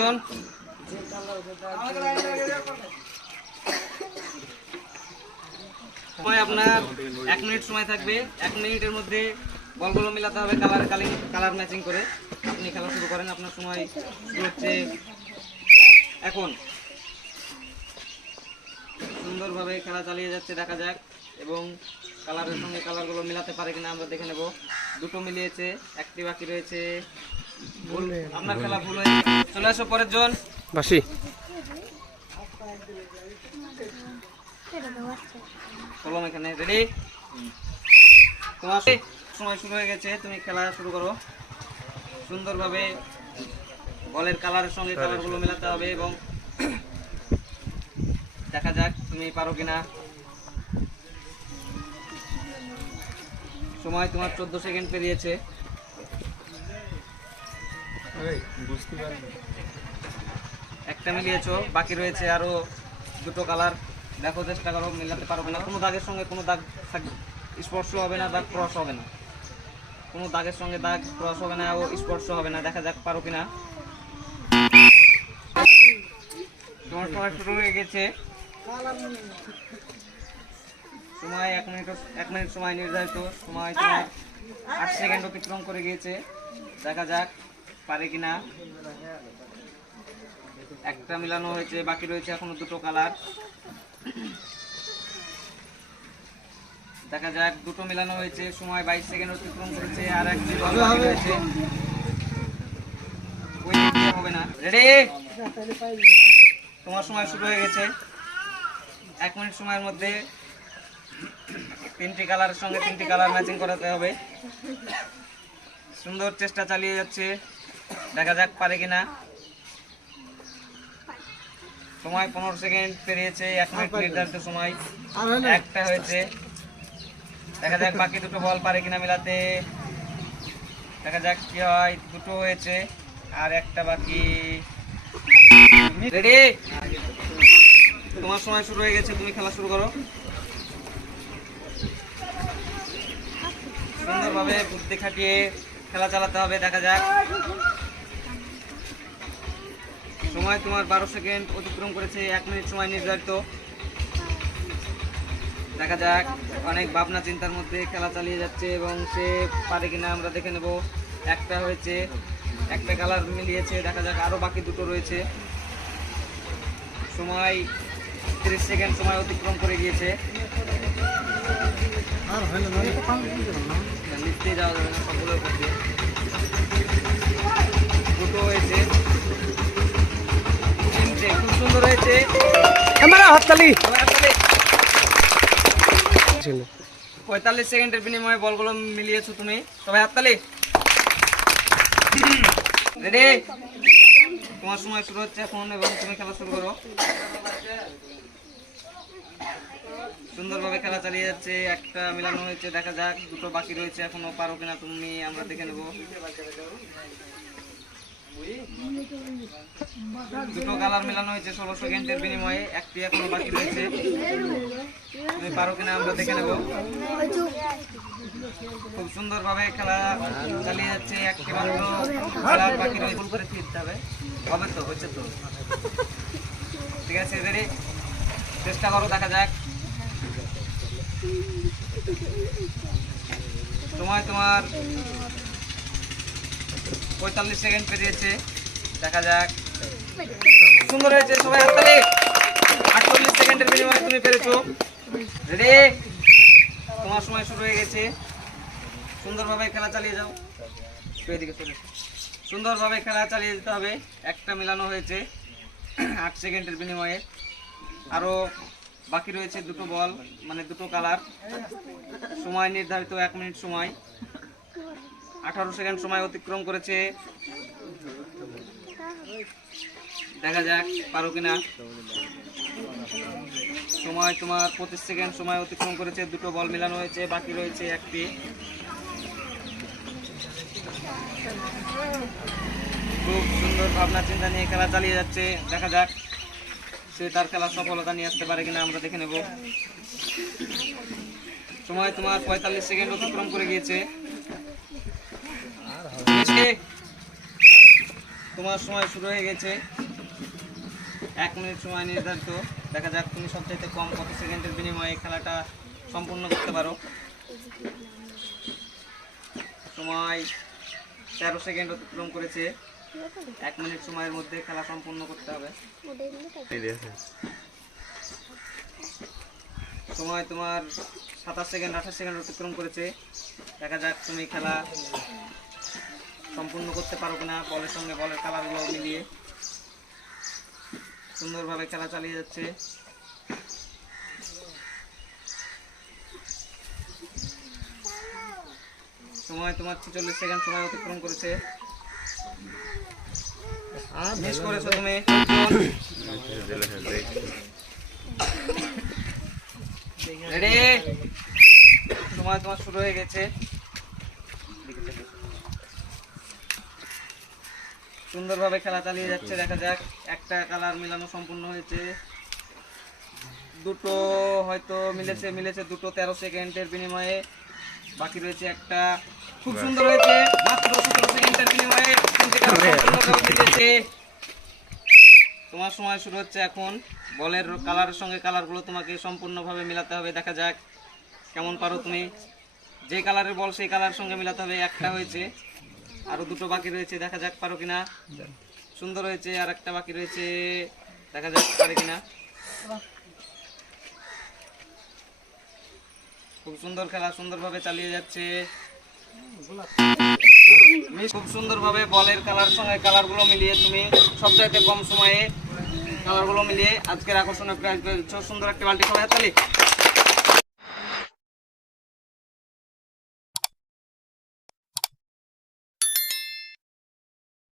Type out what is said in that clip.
জন। সময় আপনার 1 মিনিট সময় থাকবে। 1 মিনিটের মধ্যে বলগুলো মেলাতে হবে কালার ম্যাচিং করে। আপনি খেলা শুরু করেন। আপনার সময় শুরু হচ্ছে এখন। সুন্দরভাবে খেলা চালিয়ে যাচ্ছে, দেখা যাক এবং কালারের সঙ্গে কালারগুলো মেলাতে পারে কিনা আমরা দেখে নেব। দুটো মিলিয়েছে, একটি বাকি রয়েছে। আপনার খেলা ভুল হয়েছে। চলে আসো পরের জন। বাসি চলো এখানে রেডি। তোমার সময় শুরু হয়ে গেছে, তুমি খেলা শুরু করো। সুন্দরভাবে বলের কালারের সঙ্গে কালারগুলো মেলাতে হবে এবং দেখা যাক তুমি পারো কিনা। সময় তোমার 14 সেকেন্ড পেরিয়েছে। একটা মিলিয়েছো, বাকি রয়েছে আরো দুটো কালার। দেখো চেষ্টা করো, মিলাতে পারো কিনা। কোনো দাগের সঙ্গে কোনো দাগ স্পর্শ হবে না, দাগ ক্রস হবে না। কোনো দাগের সঙ্গে দাগ ক্রস হবে না ও স্পর্শ হবে না। দেখা যাক পারো কিনা। তোমার সময় শুরু হয়ে গেছে। সময় 1 মিনিট সময় নির্ধারিত। সময় তোমার 8 সেকেন্ড অতিক্রম করে গিয়েছে। দেখা যাক পারে কিনা। একটা মিলানো হয়েছে, বাকি রয়েছে এখনো দুটো কালার। দেখা যাক, দুটো মিলানো হয়েছে। সময় 22 সেকেন্ড অতিক্রম করেছে। আর একটি বল বাকি রয়েছে। ওই দিকে হবে না। রেডি? তোমার সময় শুরু হয়ে গেছে। 1 মিনিট সময়ের মধ্যে 3টি কালারের সঙ্গে 3টি কালার ম্যাচিং করাতে হবে। সুন্দর চেষ্টা চালিয়ে যাচ্ছে, দেখা যাক পারে কিনা। সময় 15 সেকেন্ড পেরিয়েছে। 1 মিনিট নির্ধারিত সময়। একটা হয়েছে, দেখা যাক বাকি দুটো বল পারে কিনা মিলাতে। দেখা যাক কি হয়। দুটো হয়েছে আর একটা বাকি। রেডি? তোমার সময় শুরু হয়ে গেছে, তুমি খেলা শুরু করো। সুন্দরভাবে বুদ্ধি খাটিয়ে খেলা চালাতে হবে। দেখা যাক। সময় তোমার 12 সেকেন্ড অতিক্রম করেছে। 1 মিনিট সময় নির্ধারিত। দেখা যাক, অনেক ভাবনা চিন্তার মধ্যে খেলা চালিয়ে যাচ্ছে এবং সে পারে কিনা আমরা দেখে নেব। একটা হয়েছে, একটা কালার মিলিয়েছে। দেখা যাক আরো বাকি দুটো রয়েছে। সময় 30 সেকেন্ড সময় অতিক্রম করে গিয়েছে। লিখতে যাওয়া যাবে না, সবগুলোর মধ্যে দুটো হয়েছে। খুব সুন্দর হয়েছে। 45 সেকেন্ডের বিনিময়ে বলগুলো মিলিয়েছো তুমি। সবাই হাততালি। রেডি? তোমার সময় শুরু হচ্ছে এখন এবং তুমি খেলা শুরু করো। সুন্দরভাবে খেলা চালিয়ে যাচ্ছে। একটা মিলানো হয়েছে, দেখা যাক দুটো বাকি রয়েছে। এখনো পারো কিনা তুমি, আমরা দেখে নেব। দুটো কালার মেলানো হয়েছে 16 সেকেন্ডের বিনিময়ে। একটি এখনো বাকি রয়েছে। তুমি পারো কিনা আমরা দেখে নেব। খুব সুন্দরভাবে খেলা চালিয়ে যাচ্ছে। একটি মাত্র কালার বাকি রয়েছে। ভুল করে ফিরতে হবে। হবে তো, হচ্ছে তো। ঠিক আছে, রেডি? চেষ্টা করো, দেখা যাক। সময় তোমার 45 সেকেন্ড পেরিয়েছে। দেখা যাক। সুন্দর হয়েছে, সবাই হাততালি। 48 সেকেন্ডের বিনিময়ে তুমি পেরেছো। রেডি? তোমার সময় শুরু হয়ে গেছে। সুন্দরভাবে খেলা চালিয়ে যাও। এদিকে চলে এসো। সুন্দরভাবে খেলা চালিয়ে যেতে হবে। একটা মেলানো হয়েছে 8 সেকেন্ডের বিনিময়ে। আরো বাকি রয়েছে দুটো বল, মানে দুটো কালার। সময় নির্ধারিত 1 মিনিট সময়। 18 সেকেন্ড সময় অতিক্রম করেছে। দেখা যাক পারো কিনা। সময় তোমার 25 সেকেন্ড সময় অতিক্রম করেছে। দুটো বল মেলানো হয়েছে, বাকি রয়েছে একটি। খুব সুন্দর ভাবনা চিন্তা নিয়ে খেলা চালিয়ে যাচ্ছে। দেখা যাক সে তার খেলার সফলতা নিয়ে আসতে পারে কিনা, আমরা দেখে নেব। সময় তোমার 45 সেকেন্ড অতিক্রম করে গিয়েছে। তোমার সময় শুরু হয়ে গেছে। 1 মিনিট সময় নির্ধারিত। দেখা যাক তুমি সবচাইতে কম কত সেকেন্ডের বিনিময়ে খেলাটা সম্পূর্ণ করতে পারো। সময় 13 সেকেন্ড অতিক্রম করেছে। 1 মিনিট সময়ের মধ্যে খেলা সম্পূর্ণ করতে হবে। সময় তোমার 27 সেকেন্ড 28 সেকেন্ড অতিক্রম করেছে। দেখা যাক তুমি খেলা সম্পূর্ণ করতে পারো কিনা। বলের সঙ্গে বলের কালারগুলো মিলিয়ে সুন্দরভাবে খেলা চালিয়ে যাচ্ছে। সময় তোমার 46 সেকেন্ড সময় অতিক্রম করেছে। মিস করেছো তুমি। রেডি, সময় তোমার শুরু হয়ে গেছে। সুন্দরভাবে খেলা চালিয়ে যাচ্ছে। দেখা যাক একটা কালার মিলানো সম্পূর্ণ হয়েছে, দুটো হয়তো মিলেছে দুটো 13 সেকেন্ডের বিনিময়ে। বাকি রয়েছে একটা। খুব সুন্দর হয়েছে, মাত্র 17 সেকেন্ডের বিনিময়ে মিলেছে। তোমার সময় শুরু হচ্ছে এখন। বলের কালারের সঙ্গে কালারগুলো তোমাকে সম্পূর্ণভাবে মিলাতে হবে। দেখা যাক কেমন পারো তুমি। যে কালারের বল সেই কালারের সঙ্গে মিলাতে হবে। একটা হয়েছে, আরো দুটো বাকি রয়েছে। দেখা যাক পারো কিনা। সুন্দর হয়েছে, আর একটা বাকি রয়েছে। দেখা যাক পারে কিনা। খুব সুন্দর খেলা, সুন্দরভাবে চালিয়ে যাচ্ছে। খুব সুন্দরভাবে বলের কালার সঙ্গে কালারগুলো মিলিয়ে তুমি সবচাইতে কম সময়ে কালারগুলো মিলিয়ে আজকের আকর্ষণীয় প্রাইজ পেয়েছো। সুন্দর একটা বালতি, সবাই হাততালি।